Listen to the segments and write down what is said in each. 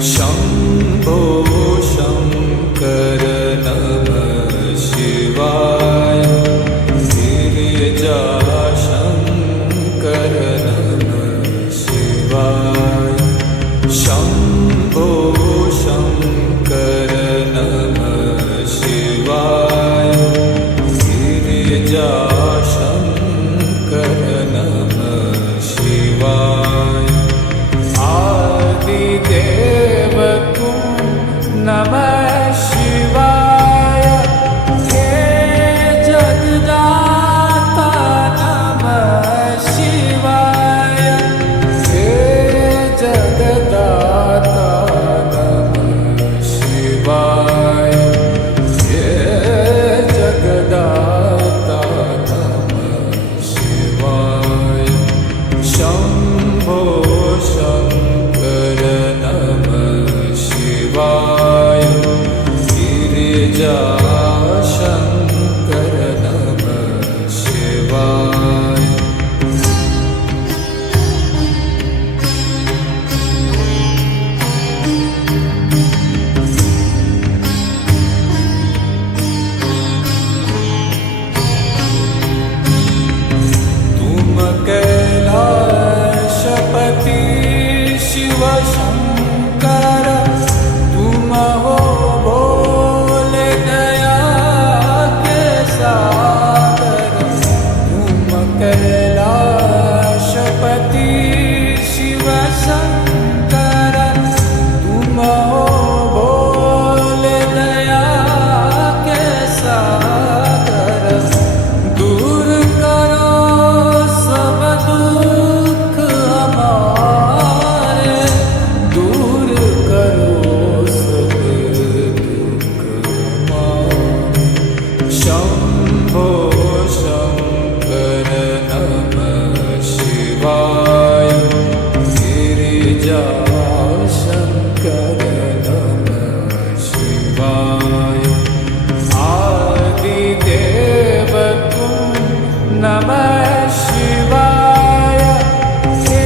शम्भो शङ्कर नमः शिवाय। गिरिजाशङ्कर नमः शिवाय। शम्भो शङ्कर नमः शिवाय। गिरिजाशङ्कर नमः शिवाय। आदिदेव नमः शिवाय। हे जगदाता नमः शिवाय। हे जगदाता नमः शिवाय। हे जगदाता नमः शिवाय। शम्भो शङ्कर नमः शिवाय। गिरिजाशङ्कर नमः शिवाय। तुम कैलाशपति शिव शङ्कर। तुम हो भोले दया के सागर। तुम कैलाशपति शिव शङ्कर। तुम हो भोले दया के सागर। दूर करो सब दुख हमारे। दूर करो सब दुख हमारे। शम्भो शङ्कर नमः शिवाय। गिरिजाशङ्कर नमः शिवाय। आदिदेव नमः शिवाय। हे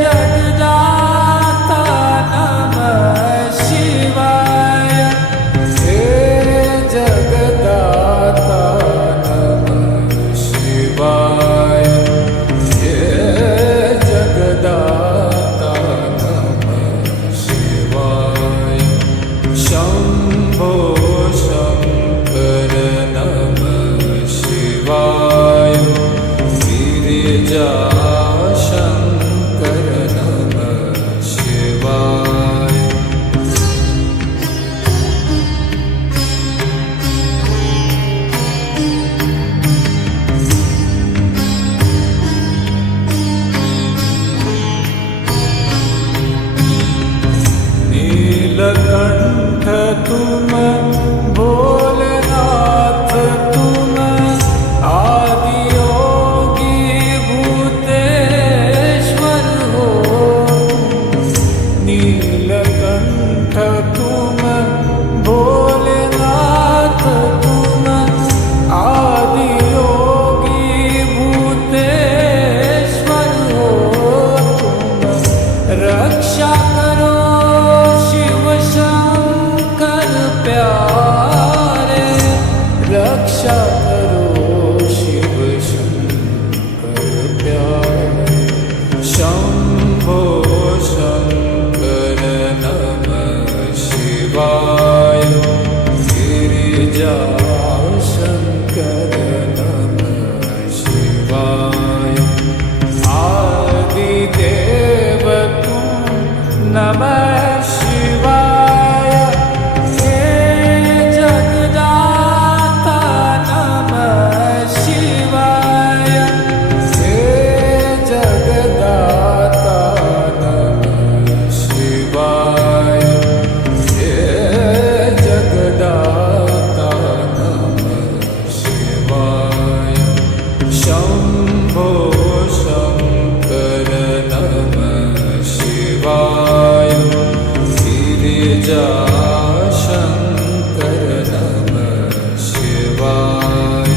जगदाता नमः शिवाय। हे जगदाता नमः शिवाय। हे जगदाता नमः शिवाय। शम्भो शङ्कर नमः शिवाय। गिरिजाशङ्कर नमः शिवाय। नीलकण्ठ तुम भोलेनाथ। तुम आदियोगी भूतेश्वर हो। नीलकण्ठ तुम भोलेनाथ। तुम आदियोगी भूतेश्वर हो। तुम रक्षा करो शिव शङ्कर प्यारे। रक्षा करो शिव शङ्कर प्यारे। शम्भो शङ्कर नमः शिवाय। गिरिजाशङ्कर नमः शिवाय। आदिदेव नमः शिवाय। हे जगदाता नमः शिवाय। हे जगदाता नमः शिवाय। हे जगदाता नमः शिवाय। शम्भो शङ्कर नमः शिवाय। गिरिजाशङ्कर नमः शिवाय।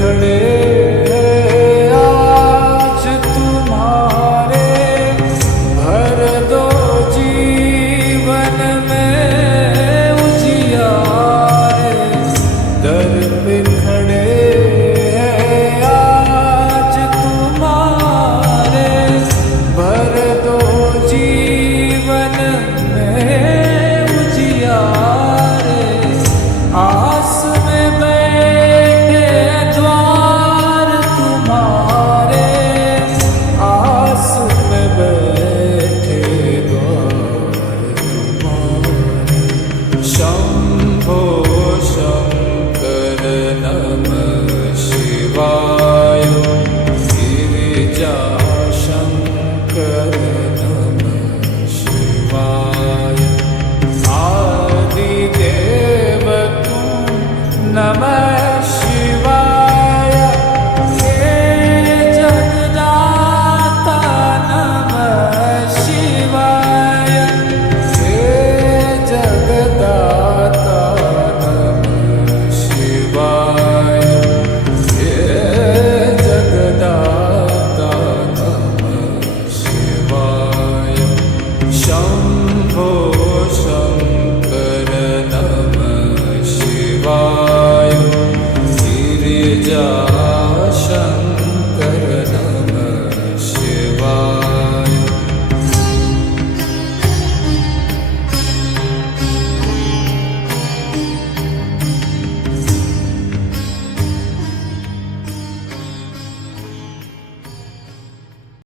धडे